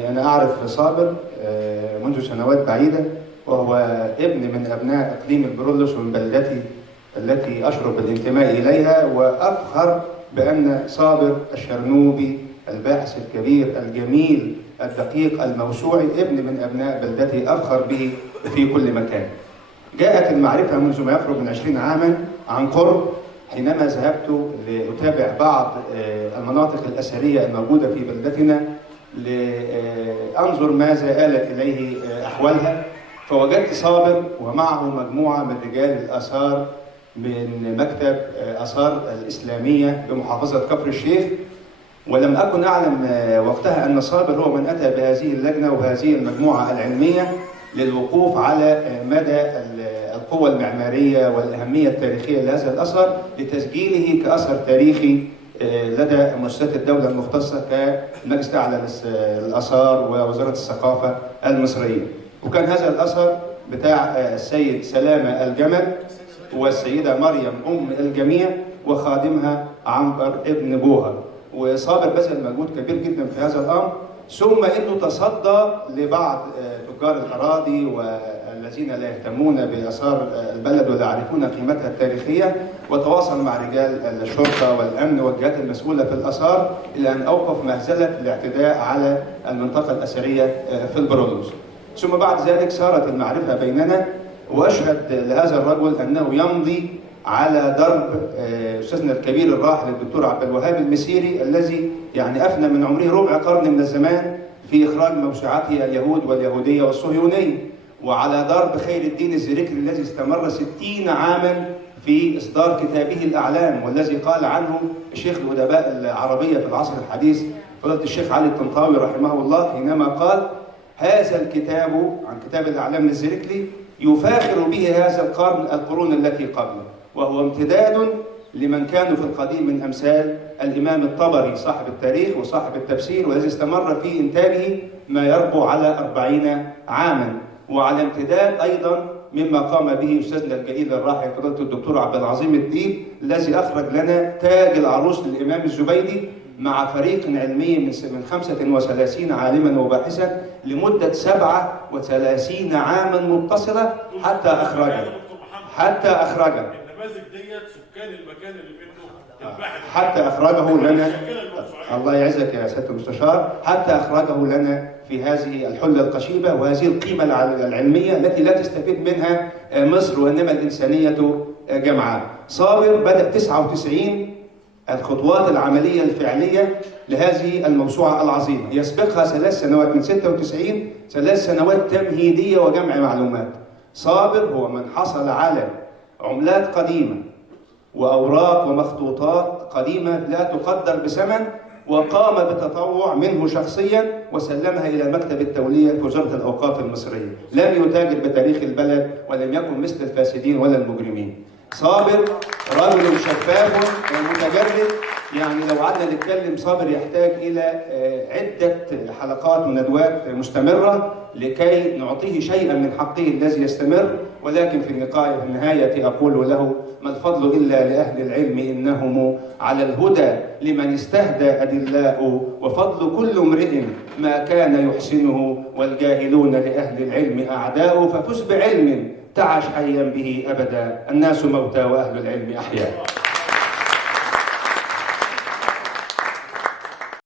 أنا أعرف صابر منذ سنوات بعيدة، وهو ابن من أبناء إقليم البرولوس ومن بلدتي التي أشعر بالانتماء إليها، وأفخر بأن صابر الشرنوبي الباحث الكبير الجميل الدقيق الموسوعي ابن من أبناء بلدتي أفخر به في كل مكان. جاءت المعرفة منذ ما يقرب من 20 عاما عن قرب، حينما ذهبت لأتابع بعض المناطق الأثرية الموجودة في بلدتنا لأنظر ماذا آلت إليه أحوالها، فوجدت صابر ومعه مجموعة من رجال الآثار من مكتب آثار الإسلامية بمحافظة كفر الشيخ. ولم أكن أعلم وقتها أن صابر هو من أتى بهذه اللجنة وهذه المجموعة العلمية للوقوف على مدى القوة المعمارية والأهمية التاريخية لهذا الأثر، لتسجيله كأثر تاريخي لدى مؤسسات الدولة المختصة كمجلس الأعلى للآثار ووزارة الثقافة المصرية. وكان هذا الأثر بتاع السيد سلامة الجمل والسيدة مريم أم الجميع وخادمها عنبر ابن بوهر. وصابر بذل مجهود كبير جدا في هذا الأمر، ثم انه تصدى لبعض تجار الاراضي والذين لا يهتمون باثار البلد ولا يعرفون قيمتها التاريخيه، وتواصل مع رجال الشرطه والامن والجهات المسؤوله في الاثار الى ان اوقف مهزله الاعتداء على المنطقه الاثريه في البرولوس. ثم بعد ذلك صارت المعرفه بيننا، واشهد لهذا الرجل انه يمضي على درب استاذنا الكبير الراحل الدكتور عبد الوهاب المسيري، الذي يعني افنى من عمره ربع قرن من الزمان في اخراج موسوعته اليهود واليهوديه والصهيونيه، وعلى درب خير الدين الزركري الذي استمر 60 عاما في اصدار كتابه الاعلام، والذي قال عنه الشيخ الادباء العربيه في العصر الحديث فضيله الشيخ علي الطنطاوي رحمه الله، حينما قال: هذا الكتاب عن كتاب الاعلام للزركري يفاخر به هذا القرون التي قبله، وهو امتداد لمن كانوا في القديم من أمثال الإمام الطبري صاحب التاريخ وصاحب التفسير، والذي استمر في إنتاجه ما يربو على 40 عاما، وعلى امتداد أيضا مما قام به أستاذنا الجليل الراحل فضيلة الدكتور عبد العظيم الديب، الذي أخرج لنا تاج العروس للإمام الزبيدي مع فريق علمي من 35 عالما وباحثا لمدة 37 عاما متصلة حتى أخرج سكان المكان اللي منه حتى أخرجه لنا. الله يعزك يا سيادة المستشار. حتى أخرجه لنا في هذه الحلة القشيبة وهذه القيمة العلمية التي لا تستفيد منها مصر وإنما الإنسانية جمعاء. صابر بدأ 99 الخطوات العملية الفعلية لهذه الموسوعة العظيمة، يسبقها 3 سنوات من 96 3 سنوات تمهيدية وجمع معلومات. صابر هو من حصل على عملات قديمة وأوراق ومخطوطات قديمة لا تقدر بثمن، وقام بتطوع منه شخصيا وسلمها إلى مكتب التولية في وزارة الأوقاف المصرية. لم يتاجر بتاريخ البلد ولم يكن مثل الفاسدين ولا المجرمين. صابر رجل شفاف ومتجرد، يعني لو قعدنا نتكلم صابر يحتاج إلى عدة حلقات وندوات مستمرة لكي نعطيه شيئا من حقه الذي يستمر. ولكن في النهاية أقول له: ما الفضل إلا لأهل العلم إنهم على الهدى لمن استهدى أدلاء، وفضل كل امرئ ما كان يحسنه، والجاهلون لأهل العلم أعداء، ففز بعلم تعش حيا به أبدا، الناس موتى وأهل العلم أحياء.